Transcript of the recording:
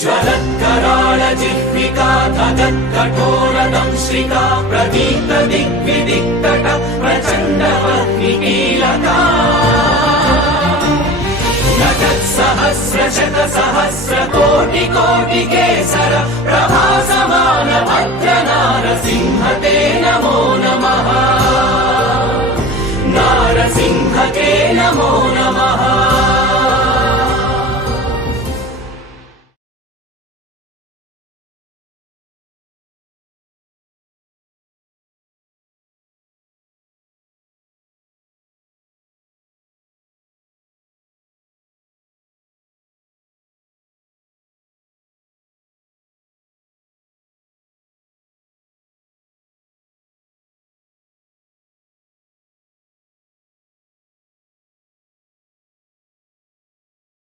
ज्वलत्कराळ जिह्विका धगत्कठोरदंश्रिका प्रदीप्त दिग्विदिक्तट प्रचण्ड कीलका नटत्सहस्रशत प्रभासमान भद्र ते नमो